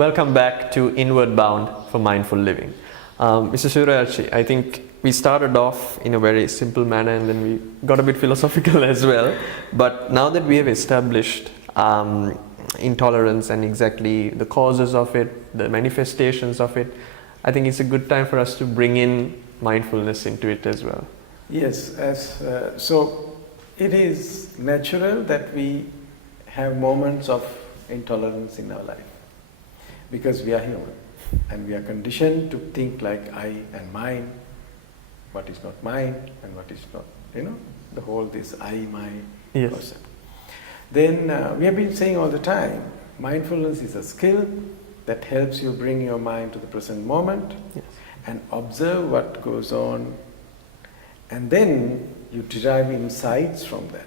Welcome back to Inward Bound for Mindful Living. Mr. Suryaarchi, I think we started off in a very simple manner and then we got a bit philosophical as well. But now that we have established intolerance and exactly the causes of it, the manifestations of it, I think it's a good time for us to bring in mindfulness into it as well. Yes, so it is natural that we have moments of intolerance in our life because we are human and we are conditioned to think like I and mine, what is not mine and what is not, the whole this I, my Yes. concept. Then we have been saying all the time, mindfulness is a skill that helps you bring your mind to the present moment Yes. and observe what goes on, and then you derive insights from that.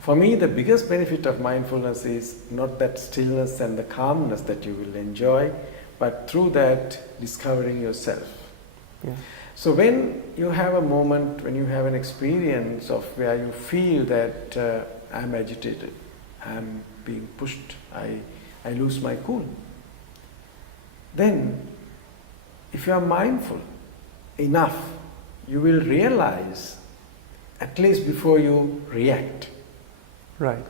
For me, the biggest benefit of mindfulness is not that stillness and the calmness that you will enjoy, but through that discovering yourself. Yeah. So when you have a moment, when you have an experience of where you feel that I'm agitated, I'm being pushed, I lose my cool, then if you are mindful enough, you will realize, at least before you react. Right.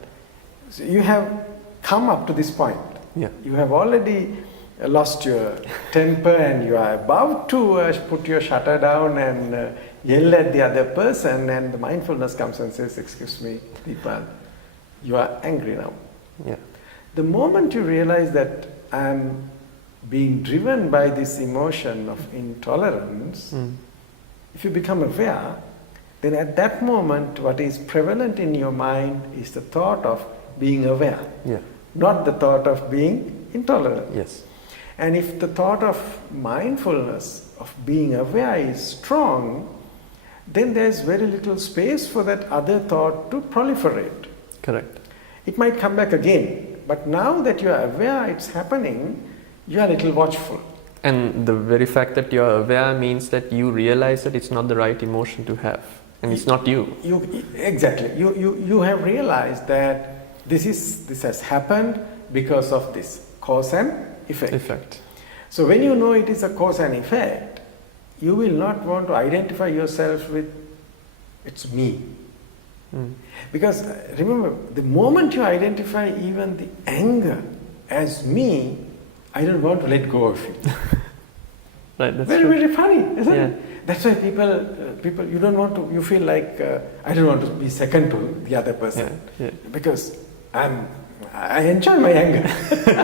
So you have come up to this point. Yeah. You have already lost your temper and you are about to put your shutter down and yell at the other person, and the mindfulness comes and says, "Excuse me, Deepan, you are angry now." Yeah. The moment you realize that I'm being driven by this emotion of intolerance, if you become aware, then at that moment what is prevalent in your mind is the thought of being aware, Yeah. not the thought of being intolerant. Yes. And if the thought of mindfulness, of being aware is strong, then there's very little space for that other thought to proliferate. Correct. It might come back again, but now that you are aware it's happening, you are a little watchful. And the very fact that you're aware means that you realize that it's not the right emotion to have. And it's not you. Exactly. You have realized that this has happened because of this cause and effect. So when you know it is a cause and effect, you will not want to identify yourself with it's me. Because remember, the moment you identify even the anger as me, I don't want to let go of it. Right, that's very, true. very funny, isn't Yeah. it? That's why people, you don't want to, you feel like, I don't want to be second to the other person. Yeah. Because I enjoy my anger.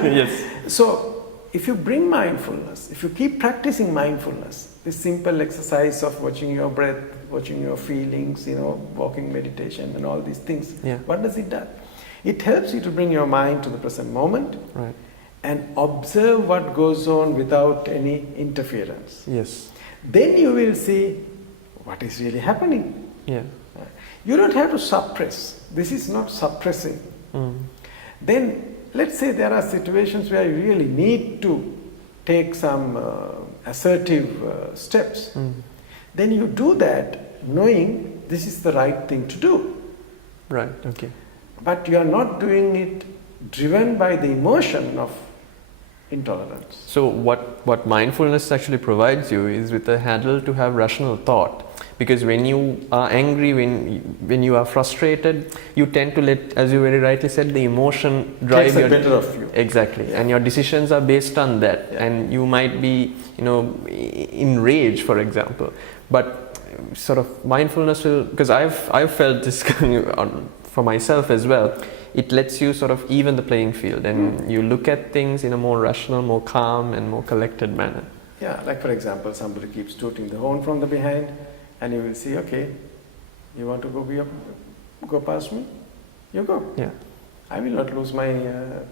Yes. So, if you bring mindfulness, if you keep practicing mindfulness, this simple exercise of watching your breath, watching your feelings, walking meditation and all these things, Yeah. what does it do? It helps you to bring your mind to the present moment Right. and observe what goes on without any interference. Yes. Then you will see what is really happening. Yeah. You don't have to suppress. This is not suppressing. Then, let's say there are situations where you really need to take some assertive steps. Then you do that knowing this is the right thing to do. Right. Okay. But you are not doing it driven by the emotion of intolerance. So what mindfulness actually provides you is with a handle to have rational thought. Because when you are angry, when you are frustrated, you tend to let, as you very rightly said, the emotion drive Takes the better of you. Exactly. Yeah. And your decisions are based on that. Yeah. And you might be, in rage, for example. But sort of mindfulness will, because I've felt this for myself as well, it lets you sort of even the playing field and you look at things in a more rational, more calm and more collected manner. Yeah, like for example, somebody keeps tooting the horn from the behind and you will see, okay, you want to go past me? You go. Yeah, I will not lose my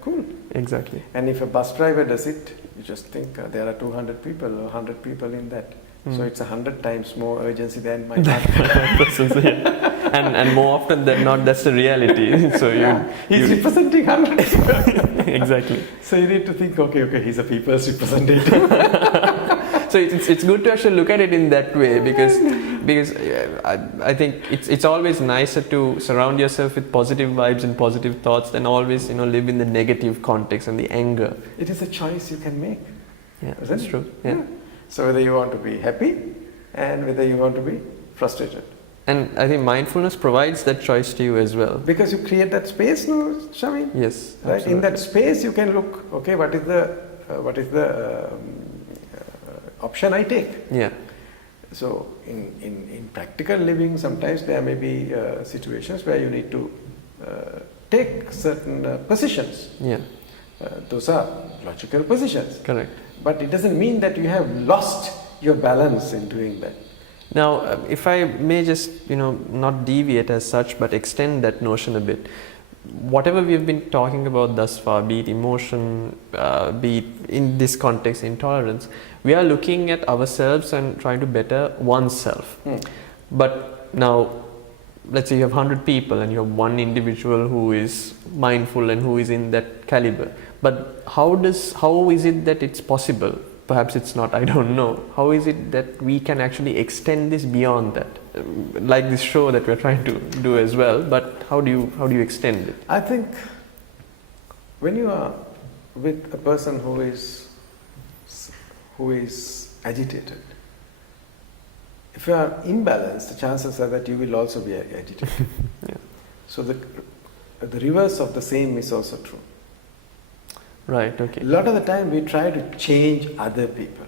cool. exactly. And if a bus driver does it, you just think there are 200 people or 100 people in that. So it's 100 times more urgency than my partner. and more often than not, that's the reality. So he's representing 100 people. Exactly. So you need to think, okay, he's a people's representative. So it's good to actually look at it in that way, because Because I think it's always nicer to surround yourself with positive vibes and positive thoughts than always live in the negative context and the anger. It is a choice you can make. Yeah, Isn't that's it? true. Yeah. So whether you want to be happy and whether you want to be frustrated. And I think mindfulness provides that choice to you as well. Because you create that space, no, Shameen? Yes, right. absolutely. In that space, you can look. Okay, what is the option I take? Yeah. So in practical living, sometimes there may be situations where you need to take certain positions. Yeah. Those are logical positions. Correct. But it doesn't mean that you have lost your balance in doing that. Now, if I may just, not deviate as such, but extend that notion a bit. Whatever we've been talking about thus far, be it emotion, be it in this context, intolerance, we are looking at ourselves and trying to better oneself. But now, let's say you have 100 people and you have one individual who is mindful and who is in that caliber. But how is it that it's possible? Perhaps it's not, I don't know. How is it that we can actually extend this beyond that? Like this show that we're trying to do as well, but how do you extend it? I think when you are with a person who is agitated, if you are imbalanced, the chances are that you will also be agitated. Yeah. So the reverse of the same is also true. Right, okay. A lot of the time we try to change other people.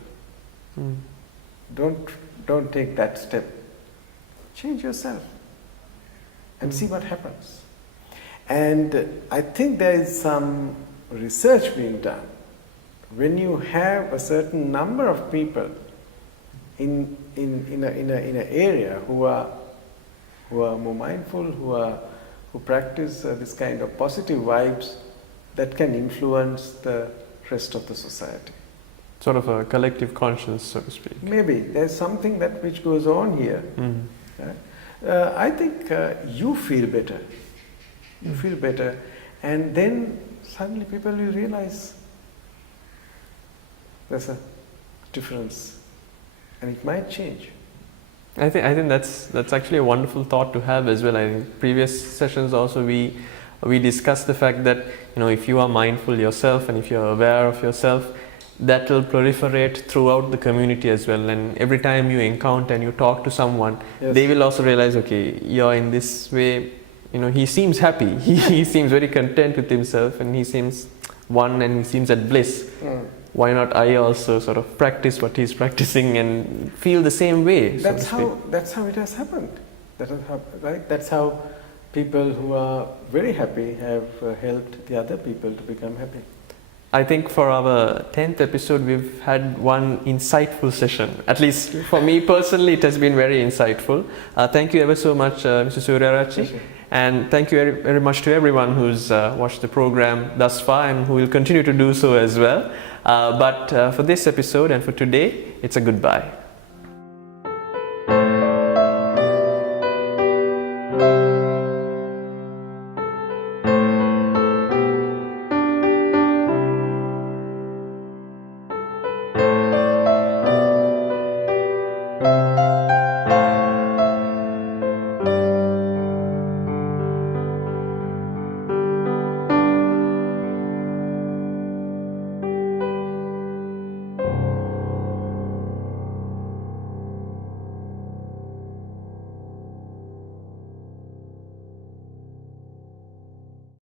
Don't take that step. Change yourself and see what happens. And I think there is some research being done. When you have a certain number of people in an area who are more mindful, who practice this kind of positive vibes, that can influence the rest of the society. Sort of a collective conscience, so to speak. Maybe there's something which goes on here. I think you feel better. You feel better, and then suddenly people will realize there's a difference, and it might change. I think that's actually a wonderful thought to have as well. I think previous sessions also we discussed the fact that if you are mindful yourself and if you are aware of yourself, that will proliferate throughout the community as well. And every time you encounter and you talk to someone, yes, they will also realize, okay, you're in this way. He seems happy. He seems very content with himself, and he seems one, and he seems at bliss. Why not I also sort of practice what he's practicing and feel the same way? That's how it has happened. Right? That's how people who are very happy have helped the other people to become happy. I think for our 10th episode, we've had one insightful session. At least for me personally, it has been very insightful. Thank you ever so much, Mr. Suryarachi. And thank you very, very much to everyone who's watched the program thus far and who will continue to do so as well. But for this episode and for today, it's a goodbye.